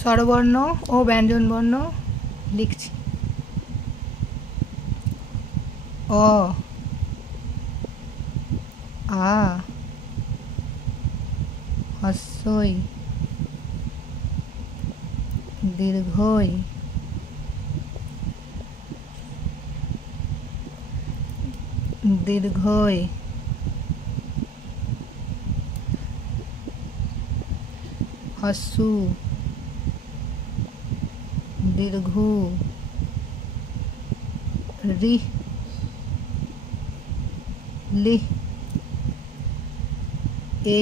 স্বরবর্ণ ও ব্যঞ্জনবর্ণ লিখছি। অ, আ, হস্যই, দীর্ঘই, দীর্ঘই, হস্যু, দীর্ঘু, রি, লি,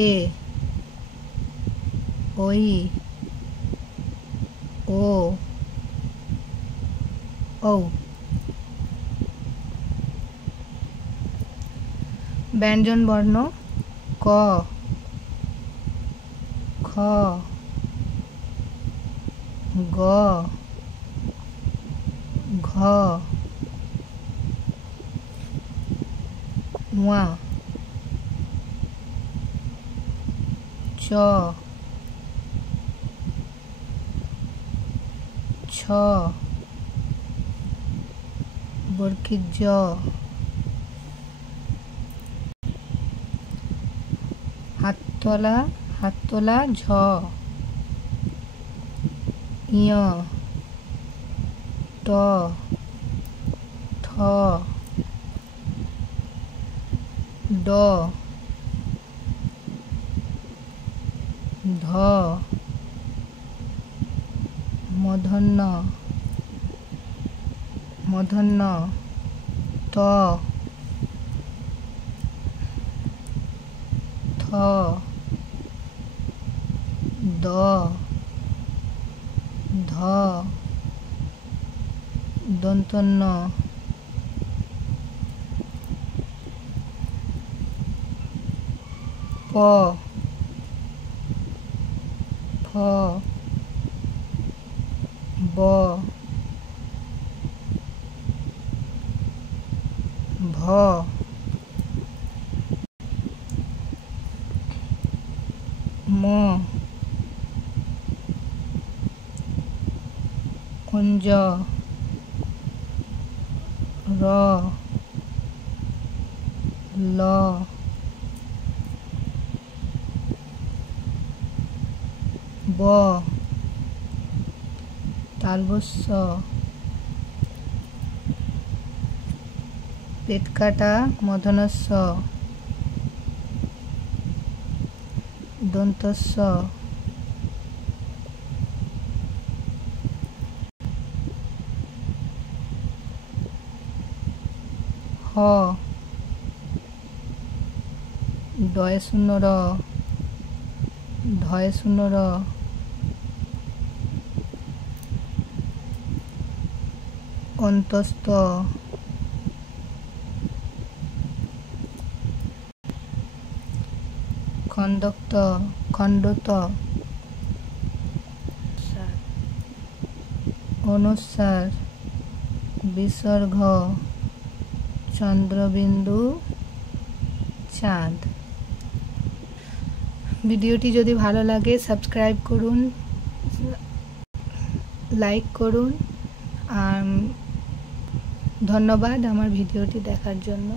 এ, ওই, ও, ঔ। ব্যঞ্জনবর্ণ ক, খ, গ, ঘ, ঙ, চ, ছ, বর্গীয় জ, হাততলা হাততলা ঝ, ইয়, ট, ঠ, ড, ধ, মূর্ধন্য মূর্ধন্য, ত, থ, দ, ধ, দন্তন্য, প, ফ, ব, ভ, ম, কুঞ্জ, র, ল, ব, তালবস্য, পেটকাটা মূর্ধন্যস্ব, দন্তস্ব, হ, ডয়ে শূন্য র, ধয়ে শূন্য র, অন্তস্থ, খণ্ডক্ত খণ্ডত, অনুস্বার, বিসর্গ, চন্দ্রবিন্দু, চাঁদ। ভিডিওটি যদি ভালো লাগে সাবস্ক্রাইব করুন, লাইক করুন। আর ধন্যবাদ আমার ভিডিওটি দেখার জন্য।